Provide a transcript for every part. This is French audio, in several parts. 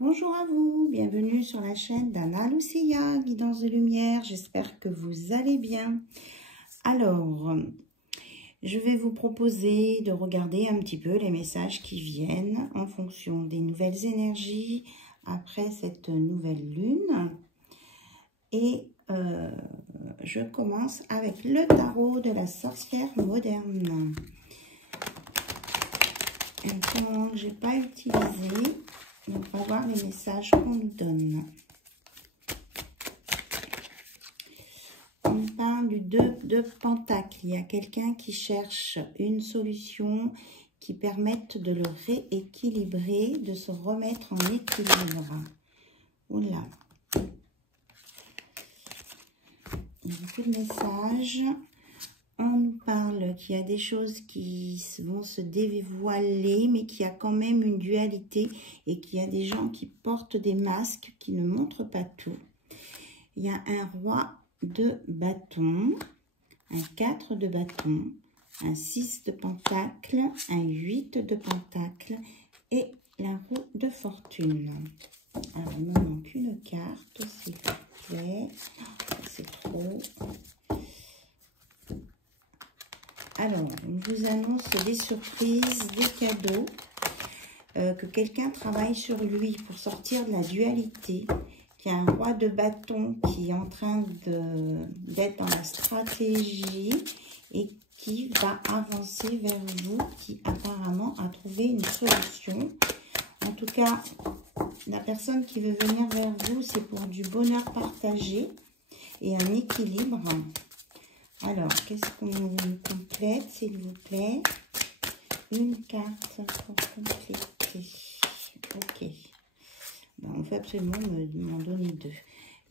Bonjour à vous, bienvenue sur la chaîne d'Anna Lucia, Guidance de Lumière. J'espère que vous allez bien. Alors, je vais vous proposer de regarder un petit peu les messages qui viennent en fonction des nouvelles énergies après cette nouvelle lune. Et je commence avec le tarot de la sorcière moderne. Un comment que je n'ai pas utilisé. Donc, on va voir les messages qu'on nous donne. On parle du 2 de Pentacle. Il y a quelqu'un qui cherche une solution qui permette de le rééquilibrer, de se remettre en équilibre. Oula. Il y a beaucoup de messages. On nous parle qu'il y a des choses qui vont se dévoiler, mais qu'il y a quand même une dualité et qu'il y a des gens qui portent des masques, qui ne montrent pas tout. Il y a un roi de bâton, un 4 de bâton, un 6 de pentacle, un 8 de pentacle et la roue de fortune. Alors, il me manque une carte, s'il vous plaît. C'est trop. Alors, on vous annonce des surprises, des cadeaux, que quelqu'un travaille sur lui pour sortir de la dualité, qu'il y a un roi de bâton qui est en train d'être dans la stratégie et qui va avancer vers vous, qui apparemment a trouvé une solution. En tout cas, la personne qui veut venir vers vous, c'est pour du bonheur partagé et un équilibre. Alors, qu'est-ce qu'on complète, s'il vous plaît? Une carte pour compléter. Ok. Ben, on fait absolument m'en donner deux.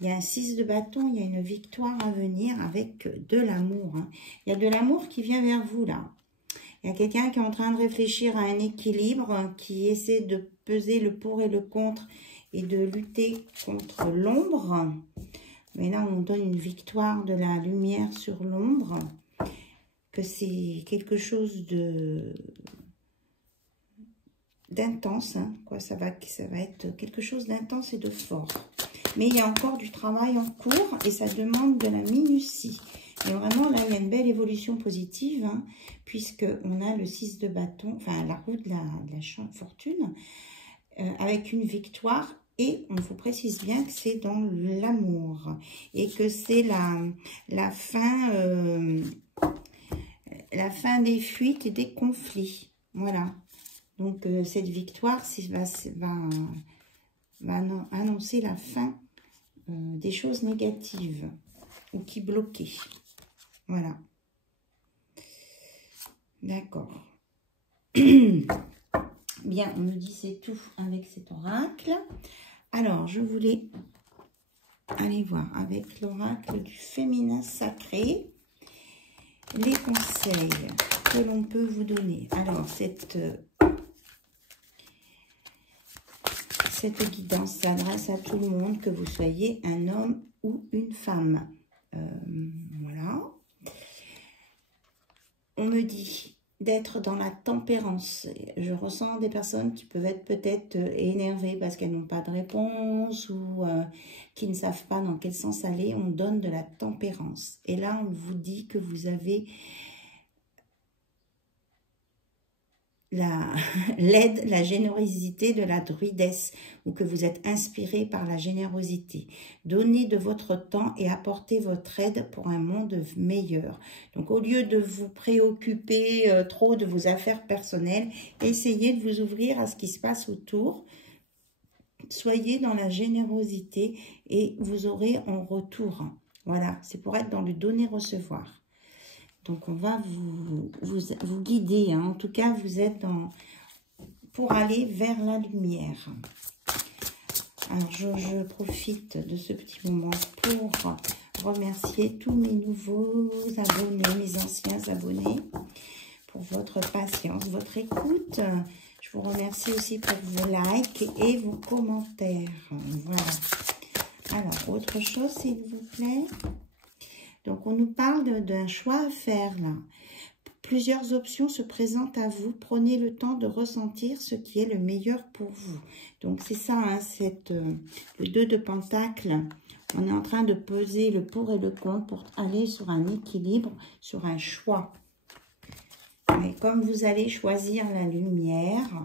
Il y a un 6 de bâton, il y a une victoire à venir avec de l'amour. Hein. Il y a de l'amour qui vient vers vous, là. Il y a quelqu'un qui est en train de réfléchir à un équilibre, qui essaie de peser le pour et le contre et de lutter contre l'ombre. Mais là, on donne une victoire de la lumière sur l'ombre, que c'est quelque chose d'intense, hein, quoi. Ça va être quelque chose d'intense et de fort. Mais il y a encore du travail en cours et ça demande de la minutie. Et vraiment, là, il y a une belle évolution positive, hein, puisqu'on a le 6 de bâton, enfin, la roue de la fortune, avec une victoire. Et on vous précise bien que c'est dans l'amour et que c'est la fin des fuites et des conflits. Voilà. Donc, cette victoire va annoncer la fin des choses négatives ou qui bloquaient. Voilà. D'accord. Bien, on nous dit c'est tout avec cet oracle. Alors, je voulais aller voir avec l'oracle du féminin sacré les conseils que l'on peut vous donner. Alors, cette guidance s'adresse à tout le monde, que vous soyez un homme ou une femme. Voilà. On me dit d'être dans la tempérance. Je ressens des personnes qui peuvent être peut-être énervées parce qu'elles n'ont pas de réponse ou qui ne savent pas dans quel sens aller. On donne de la tempérance. Et là, on vous dit que vous avez l'aide, la générosité de la druidesse, ou que vous êtes inspiré par la générosité. Donnez de votre temps et apportez votre aide pour un monde meilleur. Donc, au lieu de vous préoccuper trop de vos affaires personnelles, essayez de vous ouvrir à ce qui se passe autour. Soyez dans la générosité et vous aurez en retour. Voilà, c'est pour être dans le donner-recevoir. Donc, on va vous guider. Hein. En tout cas, vous êtes pour aller vers la lumière. Alors, je profite de ce petit moment pour remercier tous mes nouveaux abonnés, mes anciens abonnés, pour votre patience, votre écoute. Je vous remercie aussi pour vos likes et vos commentaires. Voilà. Alors, autre chose, s'il vous plaît. Donc, on nous parle d'un choix à faire, là. plusieurs options se présentent à vous. Prenez le temps de ressentir ce qui est le meilleur pour vous. Donc, c'est ça, hein, le 2 de Pentacle. On est en train de peser le pour et le contre pour aller sur un équilibre, sur un choix. Mais comme vous allez choisir la lumière,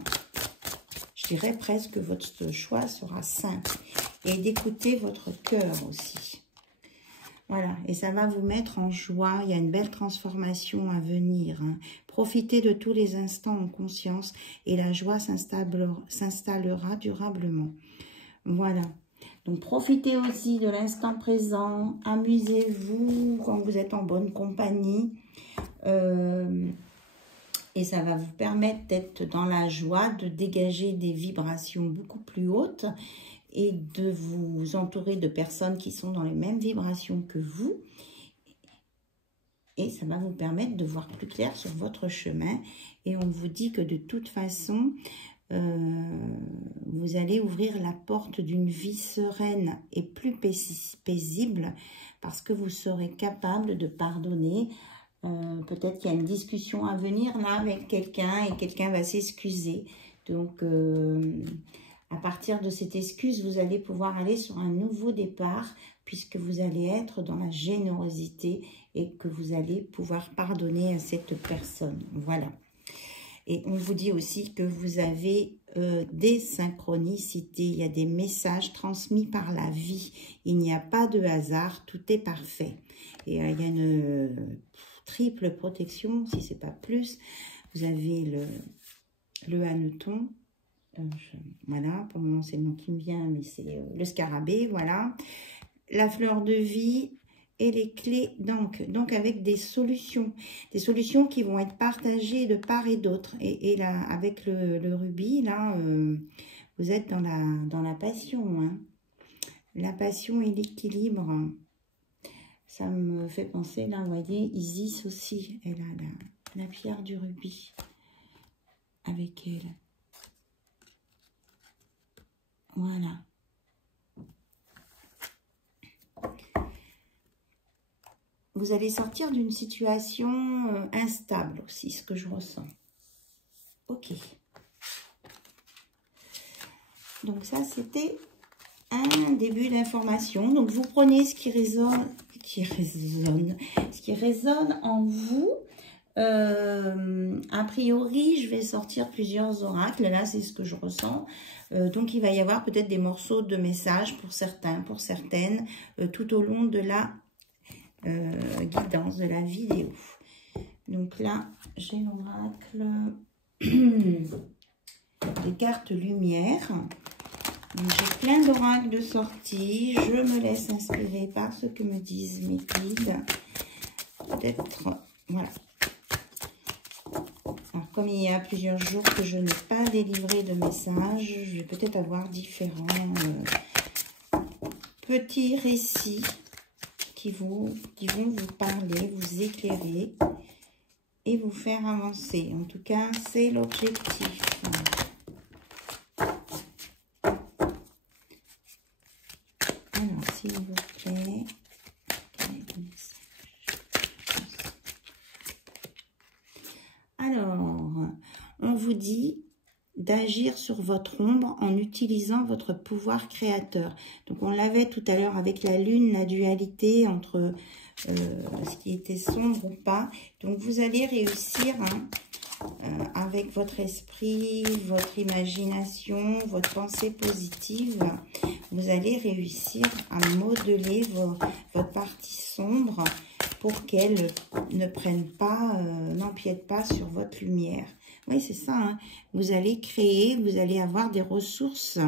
je dirais presque que votre choix sera simple. Et d'écouter votre cœur aussi. Voilà, et ça va vous mettre en joie. Il y a une belle transformation à venir. Hein. Profitez de tous les instants en conscience et la joie s'installera durablement. Voilà. Donc, profitez aussi de l'instant présent. Amusez-vous quand vous êtes en bonne compagnie. Et ça va vous permettre d'être dans la joie, de dégager des vibrations beaucoup plus hautes et de vous entourer de personnes qui sont dans les mêmes vibrations que vous. Et ça va vous permettre de voir plus clair sur votre chemin. Et on vous dit que de toute façon, vous allez ouvrir la porte d'une vie sereine et plus paisible parce que vous serez capable de pardonner. Peut-être qu'il y a une discussion à venir là avec quelqu'un et quelqu'un va s'excuser. Donc, à partir de cette excuse, vous allez pouvoir aller sur un nouveau départ puisque vous allez être dans la générosité et que vous allez pouvoir pardonner à cette personne. Voilà. Et on vous dit aussi que vous avez des synchronicités. Il y a des messages transmis par la vie. Il n'y a pas de hasard. Tout est parfait. Et il y a une triple protection, si ce n'est pas plus. Vous avez le hanneton. Voilà, pour le moment, c'est le nom qui me vient, mais c'est le scarabée, voilà. La fleur de vie et les clés d'encre. Donc, avec des solutions qui vont être partagées de part et d'autre. Et là, avec le rubis, là, vous êtes dans la passion, hein. La passion et l'équilibre. Ça me fait penser, là, vous voyez, Isis aussi, elle a la pierre du rubis avec elle. Voilà. Vous allez sortir d'une situation instable aussi, ce que je ressens. Ok. Donc ça, c'était un début d'information. Donc vous prenez ce qui résonne en vous. A priori, je vais sortir plusieurs oracles. Là, c'est ce que je ressens. Donc, il va y avoir peut-être des morceaux de messages pour certains, pour certaines, tout au long de la guidance, de la vidéo. Donc là, j'ai l'oracle des cartes lumière. J'ai plein d'oracles de sortie. Je me laisse inspirer par ce que me disent mes guides. Peut-être, voilà. Alors, comme il y a plusieurs jours que je n'ai pas délivré de messages, je vais peut-être avoir différents petits récits qui vont vous parler, vous éclairer et vous faire avancer. En tout cas, c'est l'objectif. Alors, s'il vous plaît... Alors, on vous dit d'agir sur votre ombre en utilisant votre pouvoir créateur. Donc, on l'avait tout à l'heure avec la lune, la dualité entre ce qui était sombre ou pas. Donc, vous allez réussir avec votre esprit, votre imagination, votre pensée positive. Vous allez réussir à modeler votre partie sombre pour qu'elle ne prenne pas, n'empiète pas sur votre lumière. Oui, c'est ça, hein. Vous allez créer, vous allez avoir des ressources.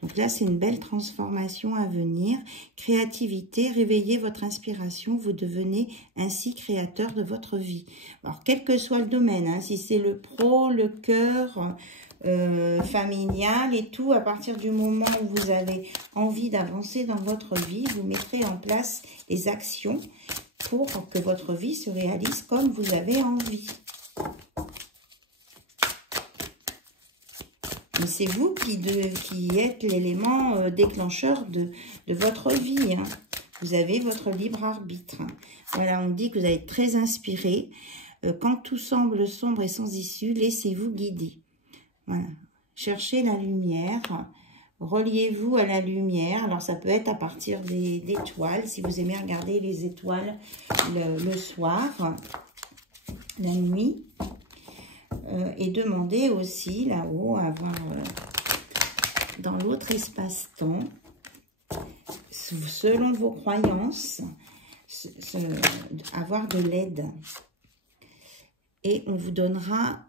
Donc là, c'est une belle transformation à venir. Créativité, réveillez votre inspiration. Vous devenez ainsi créateur de votre vie. Alors, quel que soit le domaine, hein, si c'est le pro, le cœur, familial et tout, à partir du moment où vous avez envie d'avancer dans votre vie, vous mettrez en place des actions pour que votre vie se réalise comme vous avez envie. C'est vous qui êtes l'élément déclencheur de votre vie. Hein. Vous avez votre libre arbitre. Voilà, on dit que vous allez être très inspiré. Quand tout semble sombre et sans issue, laissez-vous guider. Voilà. Cherchez la lumière. Reliez-vous à la lumière. Alors, ça peut être à partir d'étoiles, si vous aimez regarder les étoiles le soir, la nuit. Et demandez aussi, là-haut, à voir dans l'autre espace-temps, selon vos croyances, avoir de l'aide. Et on vous donnera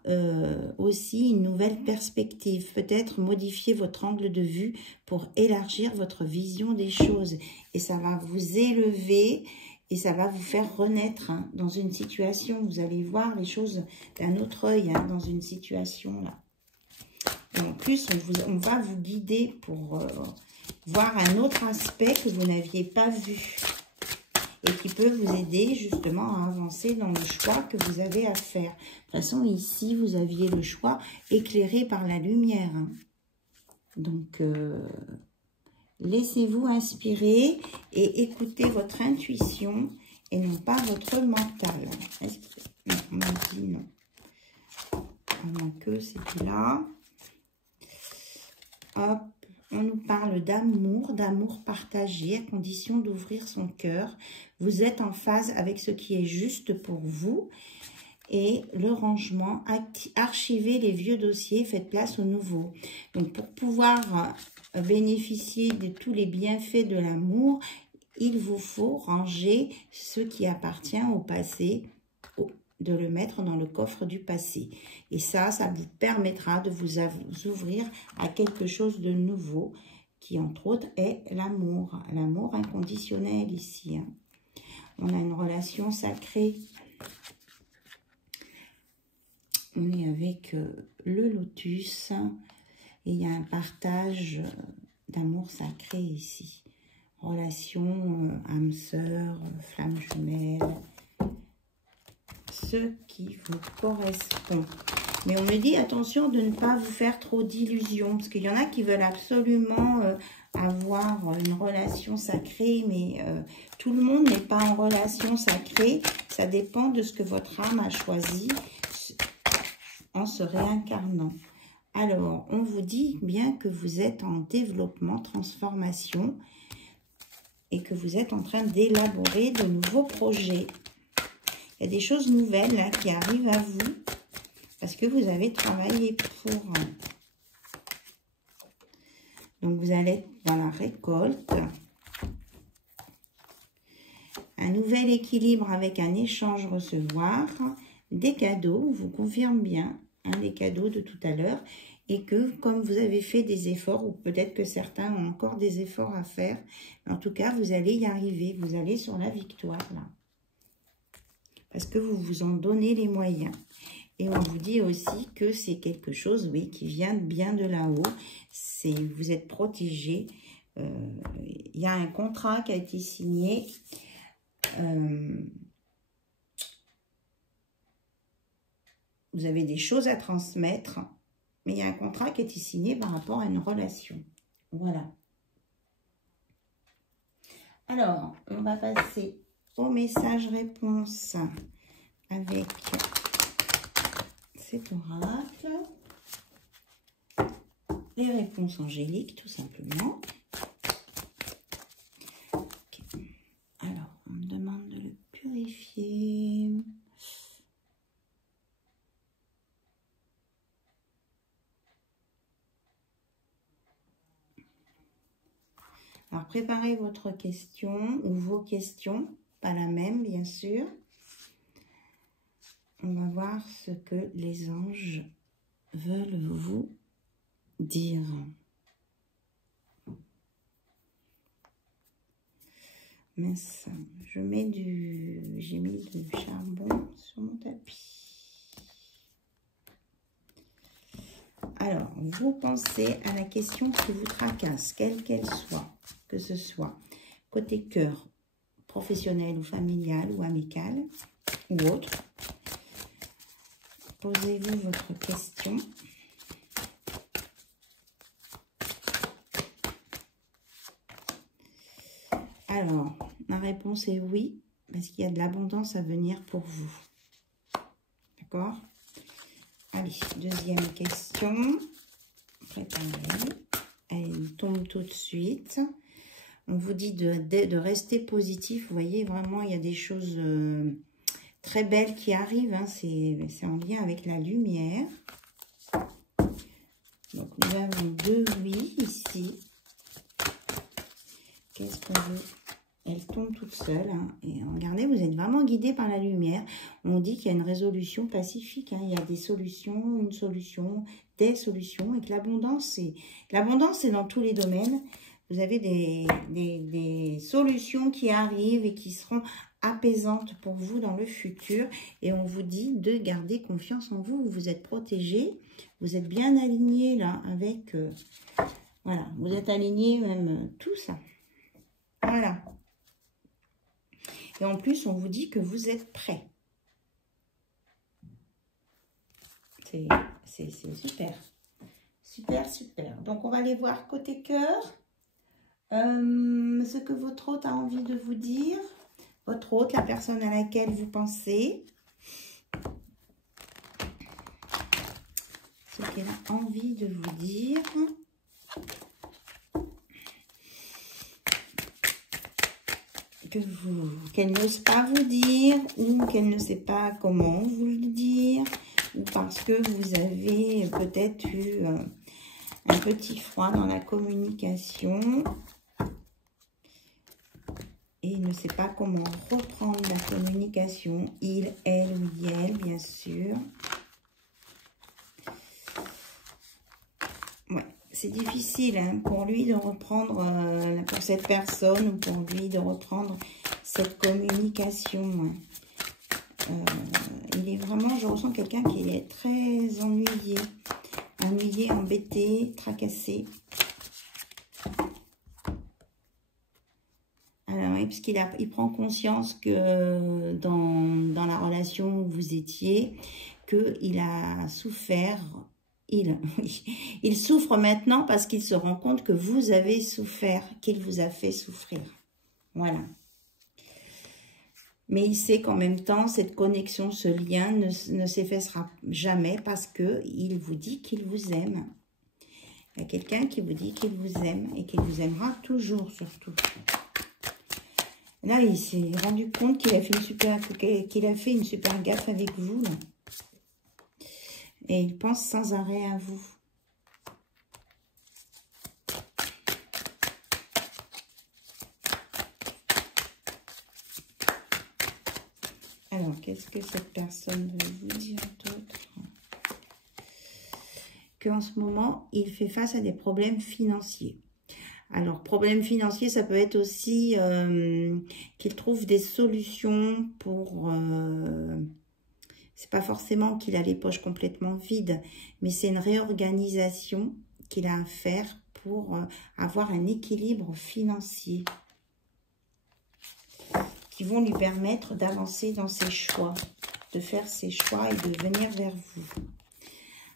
aussi une nouvelle perspective. Peut-être modifier votre angle de vue pour élargir votre vision des choses. Et ça va vous élever et ça va vous faire renaître dans une situation. Vous allez voir les choses d'un autre œil dans une situation là. Et en plus, on va vous guider pour voir un autre aspect que vous n'aviez pas vu. Et qui peut vous aider justement à avancer dans le choix que vous avez à faire. De toute façon, ici, vous aviez le choix éclairé par la lumière. Donc, laissez-vous inspirer et écoutez votre intuition et non pas votre mental. Non, on m'a dit non. À moins que c'est plus là. Hop. On nous parle d'amour partagé, à condition d'ouvrir son cœur. Vous êtes en phase avec ce qui est juste pour vous. Et le rangement, archivez les vieux dossiers, faites place aux nouveaux. Donc, pour pouvoir bénéficier de tous les bienfaits de l'amour, il vous faut ranger ce qui appartient au passé, de le mettre dans le coffre du passé. Et ça vous permettra de vous ouvrir à quelque chose de nouveau, qui entre autres est l'amour. L'amour inconditionnel ici. On a une relation sacrée. On est avec le lotus. Et il y a un partage d'amour sacré ici. Relation âme sœur, flamme jumelle. Ce qui vous correspond. Mais on me dit attention de ne pas vous faire trop d'illusions, parce qu'il y en a qui veulent absolument avoir une relation sacrée, mais tout le monde n'est pas en relation sacrée. Ça dépend de ce que votre âme a choisi en se réincarnant. Alors, on vous dit bien que vous êtes en développement, transformation, et que vous êtes en train d'élaborer de nouveaux projets. Il y a des choses nouvelles là, qui arrivent à vous parce que vous avez travaillé pour. Donc, vous allez être dans la récolte. Un nouvel équilibre avec un échange-recevoir. Des cadeaux, vous confirme bien, les cadeaux de tout à l'heure. Et que comme vous avez fait des efforts, ou peut-être que certains ont encore des efforts à faire, en tout cas, vous allez y arriver. Vous allez sur la victoire là. Parce que vous vous en donnez les moyens. Et on vous dit aussi que c'est quelque chose, oui, qui vient bien de là-haut. Vous êtes protégé. Il y a un contrat qui a été signé. Vous avez des choses à transmettre. Mais il y a un contrat qui a été signé par rapport à une relation. Voilà. Alors, on va passer au message-réponse avec cet oracle. Les réponses angéliques, tout simplement. Okay. Alors, on me demande de le purifier. Alors, préparez votre question ou vos questions, pas la même, bien sûr. On va voir ce que les anges veulent vous dire. Mince, j'ai mis du charbon sur mon tapis. Alors, vous pensez à la question qui vous tracasse, quelle qu'elle soit, que ce soit côté cœur, professionnel ou familial ou amical ou autre. Posez-vous votre question. Alors, la réponse est oui, parce qu'il y a de l'abondance à venir pour vous. D'accord. Allez, deuxième question. Préparez. Elle tombe tout de suite. On vous dit de rester positif. Vous voyez, vraiment, il y a des choses très belles qui arrivent. Hein. C'est en lien avec la lumière. Donc, nous avons 2 oui ici. Qu'est-ce qu'on veut? Elle tombe toute seule. Hein. Et regardez, vous êtes vraiment guidé par la lumière. On dit qu'il y a une résolution pacifique. Hein. Il y a des solutions, une solution, des solutions. Et que l'abondance, c'est dans tous les domaines. Vous avez des solutions qui arrivent et qui seront apaisantes pour vous dans le futur. Et on vous dit de garder confiance en vous. Vous êtes protégé. Vous êtes bien aligné là avec... voilà, vous êtes aligné même tout ça. Voilà. Et en plus, on vous dit que vous êtes prêt. C'est super. Super, super. Donc, on va aller voir côté cœur. Ce que votre hôte a envie de vous dire. Votre hôte, la personne à laquelle vous pensez. Ce qu'elle a envie de vous dire. Qu'elle n'ose pas vous dire, ou qu'elle ne sait pas comment vous le dire, ou parce que vous avez peut-être eu un petit froid dans la communication et ne sait pas comment reprendre la communication. Il, elle, oui, elle, bien sûr. Ouais, c'est difficile hein, pour lui de reprendre, pour cette personne, ou pour lui de reprendre cette communication. Il est vraiment, je ressens quelqu'un qui est très ennuyé, embêté, tracassé. Alors, oui, parce il prend conscience que dans la relation où vous étiez, qu'il a souffert. Il souffre maintenant parce qu'il se rend compte que vous avez souffert, qu'il vous a fait souffrir. Voilà. Mais il sait qu'en même temps, cette connexion, ce lien ne s'effacera jamais parce qu'il vous dit qu'il vous aime. Il y a quelqu'un qui vous dit qu'il vous aime et qu'il vous aimera toujours, surtout. Là, il s'est rendu compte qu'il a fait une super gaffe avec vous, là. Et il pense sans arrêt à vous. Alors, qu'est-ce que cette personne veut vous dire d'autre? Qu'en ce moment, il fait face à des problèmes financiers. Alors, problèmes financiers, ça peut être aussi qu'il trouve des solutions pour... c'est pas forcément qu'il a les poches complètement vides, mais c'est une réorganisation qu'il a à faire pour avoir un équilibre financier qui vont lui permettre d'avancer dans ses choix, de faire ses choix et de venir vers vous.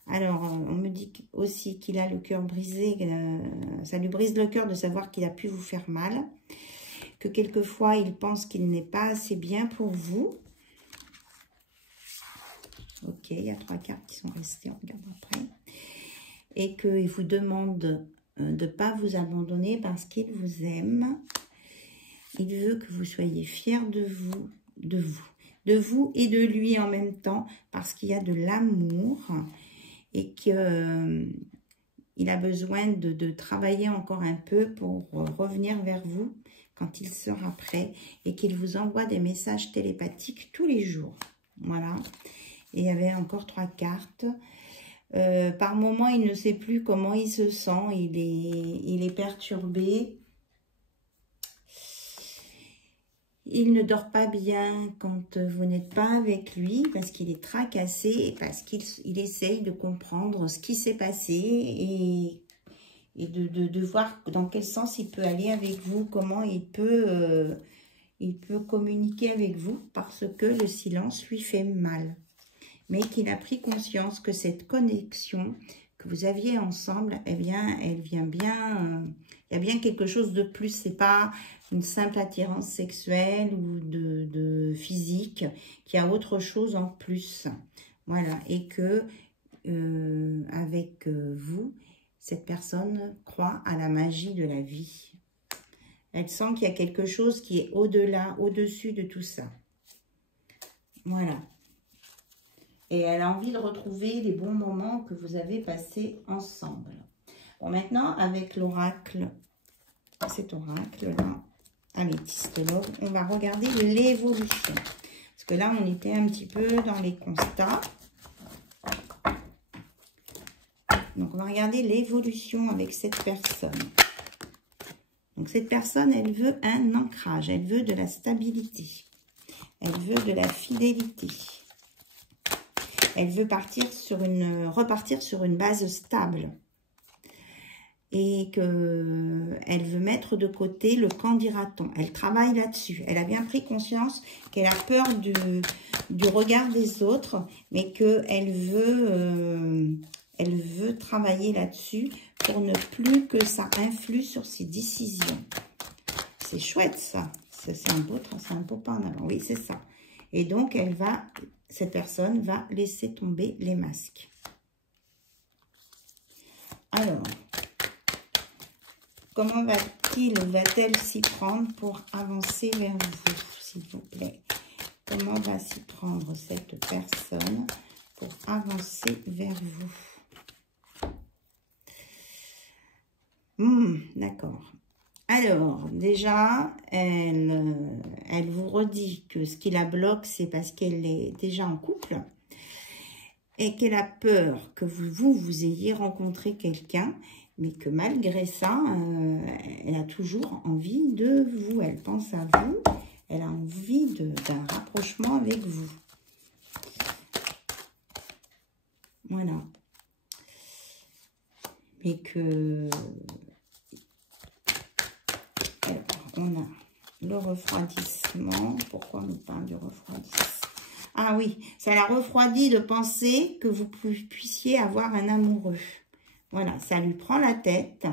Alors, on me dit aussi qu'il a le cœur brisé, ça lui brise le cœur de savoir qu'il a pu vous faire mal, que quelquefois il pense qu'il n'est pas assez bien pour vous. Ok, il y a 3 cartes qui sont restées, on regarde après. Et qu'il vous demande de ne pas vous abandonner parce qu'il vous aime. Il veut que vous soyez fiers de vous et de lui en même temps, parce qu'il y a de l'amour et qu'il a besoin de travailler encore un peu pour revenir vers vous quand il sera prêt, et qu'il vous envoie des messages télépathiques tous les jours. Voilà. Et il y avait encore 3 cartes. Par moment, il ne sait plus comment il se sent. Il est perturbé. Il ne dort pas bien quand vous n'êtes pas avec lui, parce qu'il est tracassé et parce qu'il essaye de comprendre ce qui s'est passé et de voir dans quel sens il peut aller avec vous, comment il peut communiquer avec vous, parce que le silence lui fait mal. Mais qu'il a pris conscience que cette connexion que vous aviez ensemble, eh bien, elle vient bien, il y a bien quelque chose de plus. C'est pas une simple attirance sexuelle ou de physique, qu'il y a autre chose en plus. Voilà, et que avec vous, cette personne croit à la magie de la vie. Elle sent qu'il y a quelque chose qui est au-delà, au-dessus de tout ça. Voilà. Et elle a envie de retrouver les bons moments que vous avez passés ensemble. Bon, maintenant, avec l'oracle, cet oracle-là, améthystologue, on va regarder l'évolution. Parce que là, on était un petit peu dans les constats. Donc, on va regarder l'évolution avec cette personne. Donc, cette personne, elle veut un ancrage. Elle veut de la stabilité. Elle veut de la fidélité. Elle veut repartir sur une base stable. Et qu'elle veut mettre de côté le quand dira-t-on. Elle travaille là-dessus. Elle a bien pris conscience qu'elle a peur du regard des autres, mais qu'elle veut travailler là-dessus pour ne plus que ça influe sur ses décisions. C'est chouette ça. C'est un beau pas en avant. Oui, c'est ça. Et donc, cette personne va laisser tomber les masques. Alors, comment va-t-il ou va-t-elle s'y prendre pour avancer vers vous, s'il vous plaît? Comment va s'y prendre cette personne pour avancer vers vous? D'accord. Alors, déjà, elle vous redit que ce qui la bloque, c'est parce qu'elle est déjà en couple et qu'elle a peur que vous ayez rencontré quelqu'un, mais que malgré ça, elle a toujours envie de vous. Elle pense à vous, elle a envie d'un rapprochement avec vous. Voilà. Mais que... Alors, on a le refroidissement. Pourquoi on nous parle du refroidissement? Ah oui, ça la refroidit de penser que vous puissiez avoir un amoureux. Voilà, ça lui prend la tête.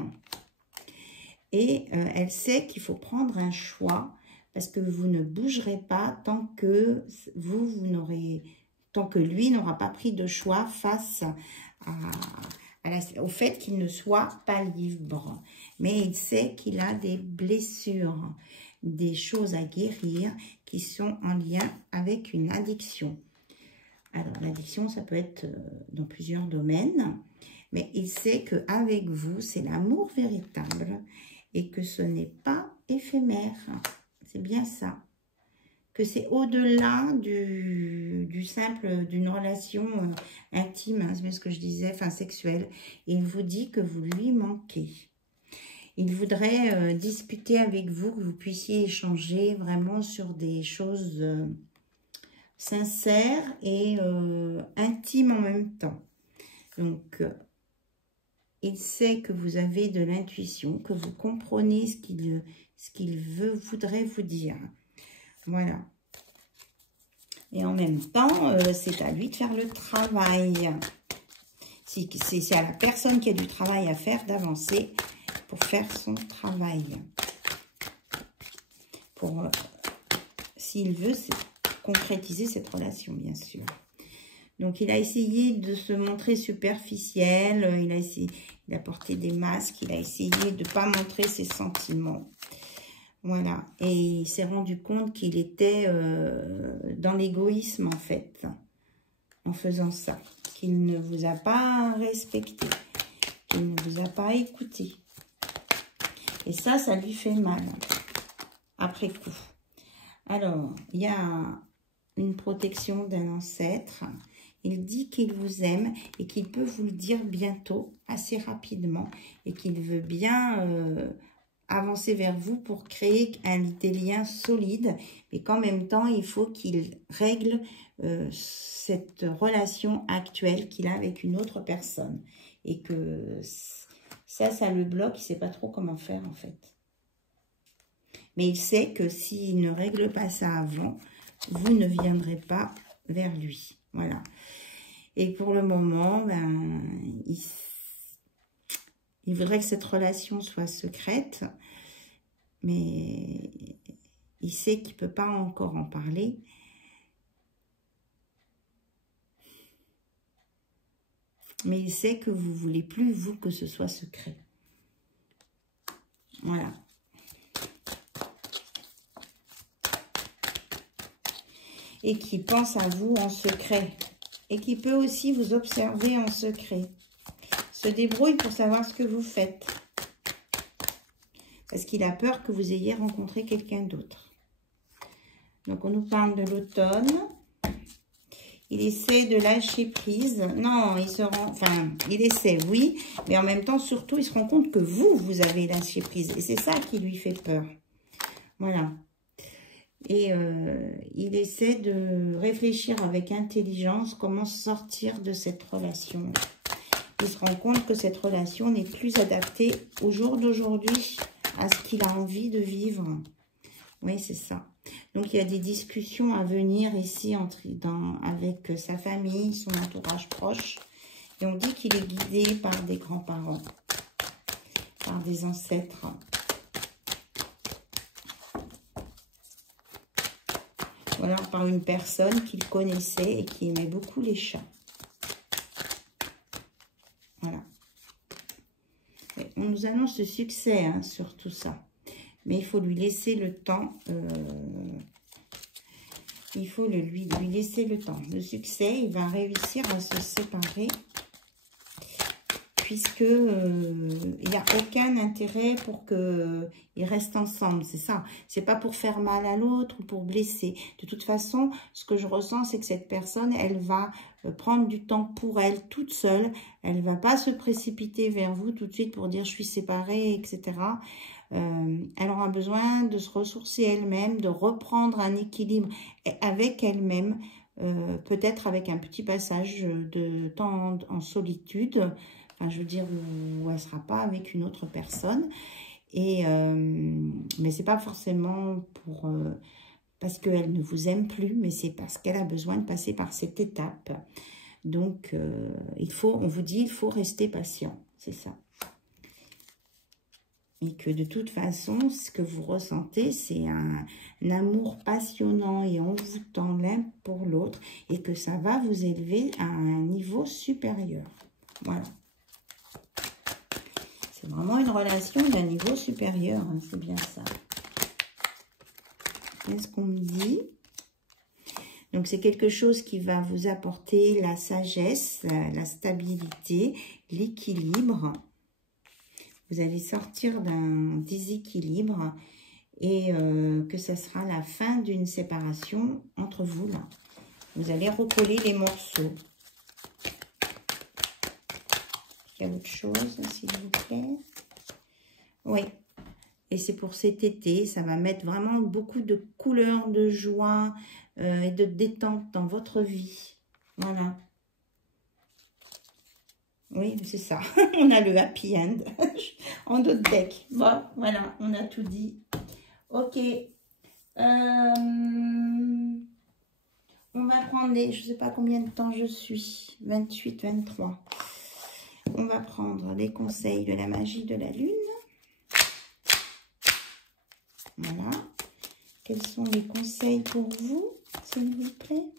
Et elle sait qu'il faut prendre un choix parce que vous ne bougerez pas tant que tant que lui n'aura pas pris de choix face au fait qu'il ne soit pas libre. Mais il sait qu'il a des blessures, des choses à guérir qui sont en lien avec une addiction. Alors, l'addiction, ça peut être dans plusieurs domaines, mais il sait qu'avec vous, c'est l'amour véritable et que ce n'est pas éphémère. C'est bien ça. Que c'est au-delà d'une relation intime, hein, c'est bien ce que je disais, enfin sexuelle. Il vous dit que vous lui manquez. Il voudrait discuter avec vous, que vous puissiez échanger vraiment sur des choses sincères et intimes en même temps. Donc, il sait que vous avez de l'intuition, que vous comprenez ce qu'il voudrait vous dire. Voilà. Et en même temps, c'est à lui de faire le travail. C'est à la personne qui a du travail à faire d'avancer pour faire son travail. S'il veut concrétiser cette relation, bien sûr. Donc, il a essayé de se montrer superficiel, il a porté des masques, il a essayé de ne pas montrer ses sentiments. Voilà, et il s'est rendu compte qu'il était dans l'égoïsme, en fait, en faisant ça. Qu'il ne vous a pas respecté, qu'il ne vous a pas écouté. Et ça lui fait mal, après coup. Alors, il y a une protection d'un ancêtre. Il dit qu'il vous aime et qu'il peut vous le dire bientôt, assez rapidement, et qu'il veut bien avancer vers vous pour créer des liens solides, et qu'en même temps, il faut qu'il règle cette relation actuelle qu'il a avec une autre personne. Et que ça le bloque, il ne sait pas trop comment faire en fait. Mais il sait que s'il ne règle pas ça avant, vous ne viendrez pas vers lui. Voilà. Et pour le moment, ben, il voudrait que cette relation soit secrète, mais il sait qu'il ne peut pas encore en parler. Mais il sait que vous ne voulez plus, vous, que ce soit secret. Voilà. Et qui pense à vous en secret. Et qui peut aussi vous observer en secret. Se débrouille pour savoir ce que vous faites. Parce qu'il a peur que vous ayez rencontré quelqu'un d'autre. Donc, on nous parle de l'automne. Il essaie de lâcher prise. Non, il se rend... Enfin, il essaie, oui. Mais en même temps, surtout, il se rend compte que vous avez lâché prise. Et c'est ça qui lui fait peur. Voilà. Et il essaie de réfléchir avec intelligence comment sortir de cette relation. Il se rend compte que cette relation n'est plus adaptée au jour d'aujourd'hui à ce qu'il a envie de vivre. Oui, c'est ça. Donc, il y a des discussions à venir ici avec sa famille, son entourage proche. Et on dit qu'il est guidé par des grands-parents, par des ancêtres. Ou alors par une personne qu'il connaissait et qui aimait beaucoup les chats. Voilà. Et on nous annonce le succès hein, sur tout ça. Mais il faut lui laisser le temps. Il faut lui laisser le temps. Le succès, il va réussir à se séparer. Puisque il n'y a aucun intérêt pour qu'ils restent ensemble. C'est ça. C'est pas pour faire mal à l'autre ou pour blesser. De toute façon, ce que je ressens, c'est que cette personne, elle va prendre du temps pour elle toute seule. Elle ne va pas se précipiter vers vous tout de suite pour dire je suis séparée, etc. Elle aura besoin de se ressourcer elle-même, de reprendre un équilibre avec elle-même, peut-être avec un petit passage de temps en solitude. Enfin, je veux dire, où elle ne sera pas avec une autre personne. Et, mais ce n'est pas forcément parce qu'elle ne vous aime plus, mais c'est parce qu'elle a besoin de passer par cette étape. Donc, on vous dit, il faut rester patient. C'est ça. Et que de toute façon, ce que vous ressentez, c'est un amour passionnant et envoûtant l'un pour l'autre. Et que ça va vous élever à un niveau supérieur. Voilà. C'est vraiment une relation d'un niveau supérieur, hein, c'est bien ça. Qu'est-ce qu'on me dit? Donc, c'est quelque chose qui va vous apporter la sagesse, la stabilité, l'équilibre. Vous allez sortir d'un déséquilibre et que ce sera la fin d'une séparation entre vous, là. Vous allez recoller les morceaux. Il y a autre chose, s'il vous plaît. Oui. Et c'est pour cet été. Ça va mettre vraiment beaucoup de couleurs, de joie et de détente dans votre vie. Voilà. Oui, c'est ça. On a le happy end en d'autres decks. Bon, voilà. On a tout dit. Ok. On va prendre les... Je ne sais pas combien de temps je suis. 28, 23. On va prendre les conseils de la magie de la lune. Voilà. Quels sont les conseils pour vous, s'il vous plaît?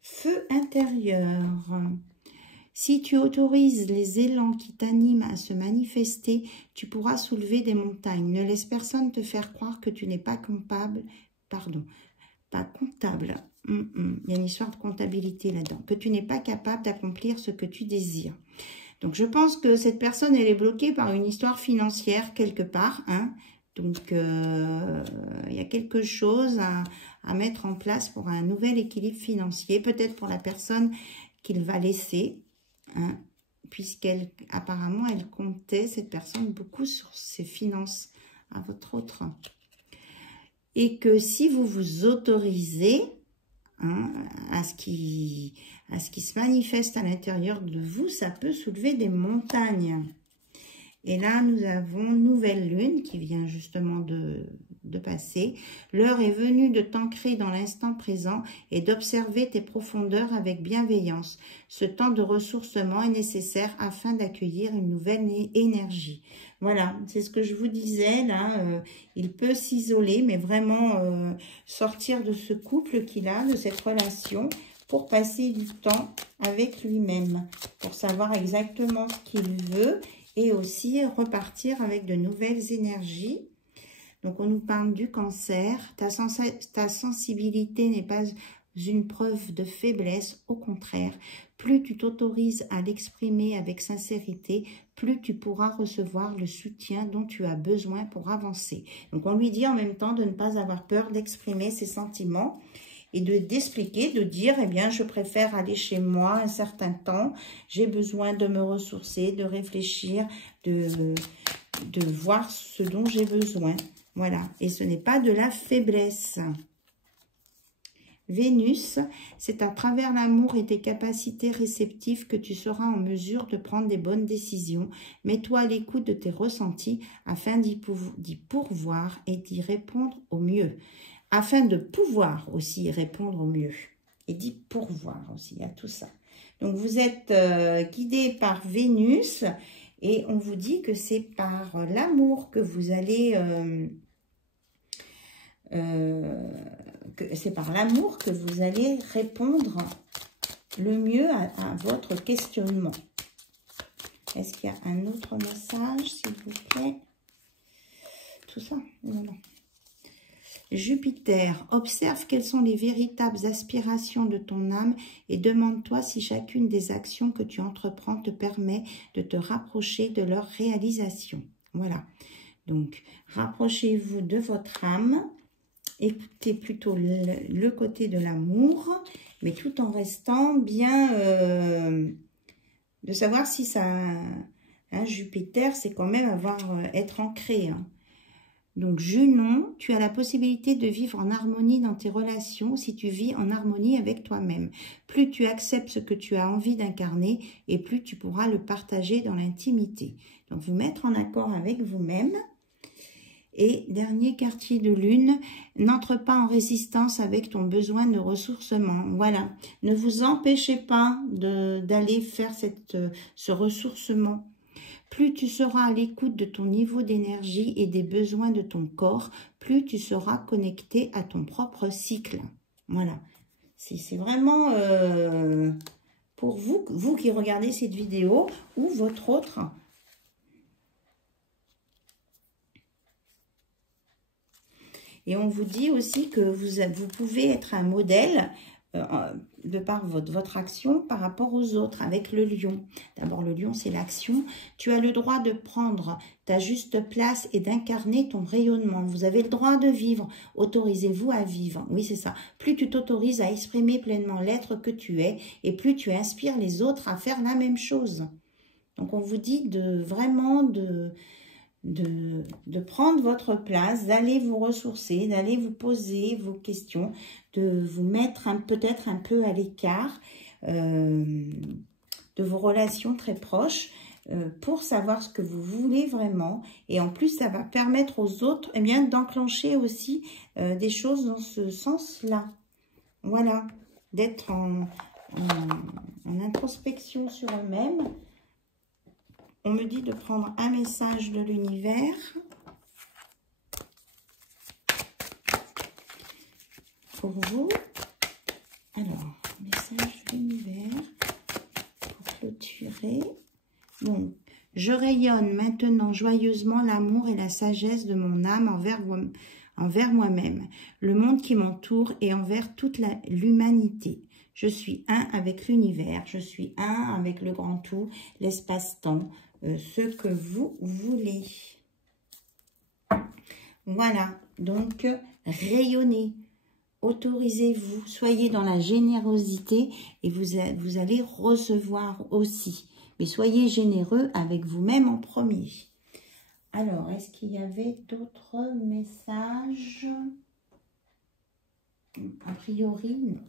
Feu intérieur. Si tu autorises les élans qui t'animent à se manifester, tu pourras soulever des montagnes. Ne laisse personne te faire croire que tu n'es pas comptable. Pardon, pas comptable. Il y a une histoire de comptabilité là-dedans. Que tu n'es pas capable d'accomplir ce que tu désires. Donc, je pense que cette personne, elle est bloquée par une histoire financière quelque part. Hein. Donc, il y a quelque chose à mettre en place pour un nouvel équilibre financier. Peut-être pour la personne qu'il va laisser. Hein, puisqu'elle, apparemment, elle comptait, cette personne, beaucoup sur ses finances à votre autre. Et que si vous vous autorisez... Hein, à ce qui se manifeste à l'intérieur de vous, ça peut soulever des montagnes. Et là, nous avons nouvelle lune qui vient justement de passer. L'heure est venue de t'ancrer dans l'instant présent et d'observer tes profondeurs avec bienveillance. Ce temps de ressourcement est nécessaire afin d'accueillir une nouvelle énergie. Voilà, c'est ce que je vous disais, là, il peut s'isoler, mais vraiment sortir de ce couple qu'il a, de cette relation, pour passer du temps avec lui-même, pour savoir exactement ce qu'il veut et aussi repartir avec de nouvelles énergies. Donc, on nous parle du cancer. Ta sensibilité n'est pas une preuve de faiblesse. Au contraire, plus tu t'autorises à l'exprimer avec sincérité, plus tu pourras recevoir le soutien dont tu as besoin pour avancer. Donc, on lui dit en même temps de ne pas avoir peur d'exprimer ses sentiments et d'expliquer, de dire, eh bien, je préfère aller chez moi un certain temps. J'ai besoin de me ressourcer, de réfléchir, de voir ce dont j'ai besoin. Voilà, et ce n'est pas de la faiblesse. Vénus, c'est à travers l'amour et tes capacités réceptives que tu seras en mesure de prendre des bonnes décisions. Mets-toi à l'écoute de tes ressentis afin d'y pourvoir et d'y répondre au mieux. Afin de pouvoir aussi y répondre au mieux. Et d'y pourvoir aussi, il y a tout ça. Donc, vous êtes guidé par Vénus et on vous dit que c'est par l'amour que vous allez... c'est par l'amour que vous allez répondre le mieux à votre questionnement. Est-ce qu'il y a un autre message, s'il vous plaît? Tout ça? Non, non. Jupiter, observe quelles sont les véritables aspirations de ton âme et demande-toi si chacune des actions que tu entreprends te permet de te rapprocher de leur réalisation. Voilà. Donc, rapprochez-vous de votre âme. Écoutez plutôt le côté de l'amour, mais tout en restant bien de savoir si ça... Hein, Jupiter, c'est quand même être ancré. Hein. Donc, Junon, tu as la possibilité de vivre en harmonie dans tes relations si tu vis en harmonie avec toi-même. Plus tu acceptes ce que tu as envie d'incarner et plus tu pourras le partager dans l'intimité. Donc, vous mettre en accord avec vous-même. Et dernier quartier de lune, n'entre pas en résistance avec ton besoin de ressourcement. Voilà, ne vous empêchez pas d'aller faire ce ressourcement. Plus tu seras à l'écoute de ton niveau d'énergie et des besoins de ton corps, plus tu seras connecté à ton propre cycle. Voilà, c'est vraiment pour vous qui regardez cette vidéo ou votre autre. Et on vous dit aussi que vous pouvez être un modèle de par votre action par rapport aux autres avec le lion. D'abord, le lion, c'est l'action. Tu as le droit de prendre ta juste place et d'incarner ton rayonnement. Vous avez le droit de vivre. Autorisez-vous à vivre. Oui, c'est ça. Plus tu t'autorises à exprimer pleinement l'être que tu es et plus tu inspires les autres à faire la même chose. Donc, on vous dit vraiment de prendre votre place, d'aller vous ressourcer, d'aller vous poser vos questions, de vous mettre peut-être un peu à l'écart de vos relations très proches pour savoir ce que vous voulez vraiment. Et en plus, ça va permettre aux autres d'enclencher aussi des choses dans ce sens-là. Voilà, d'être en introspection sur eux-mêmes. On me dit de prendre un message de l'univers. Pour vous. Alors, message de l'univers. Pour clôturer. Bon, je rayonne maintenant joyeusement l'amour et la sagesse de mon âme envers moi-même, le monde qui m'entoure et envers toute l'humanité. Je suis un avec l'univers, je suis un avec le grand tout, l'espace-temps, ce que vous voulez. Voilà, donc rayonnez, autorisez-vous, soyez dans la générosité et vous allez recevoir aussi. Mais soyez généreux avec vous-même en premier. Alors, est-ce qu'il y avait d'autres messages? A priori, non.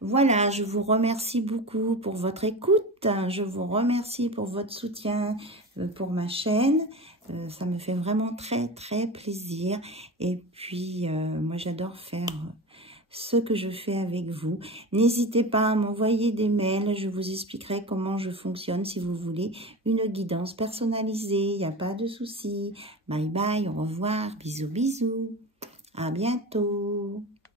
Voilà, je vous remercie beaucoup pour votre écoute. Je vous remercie pour votre soutien pour ma chaîne. Ça me fait vraiment très, très plaisir. Et puis, moi, j'adore faire ce que je fais avec vous. N'hésitez pas à m'envoyer des mails. Je vous expliquerai comment je fonctionne si vous voulez une guidance personnalisée. Il n'y a pas de souci. Bye bye, au revoir. Bisous, bisous. À bientôt.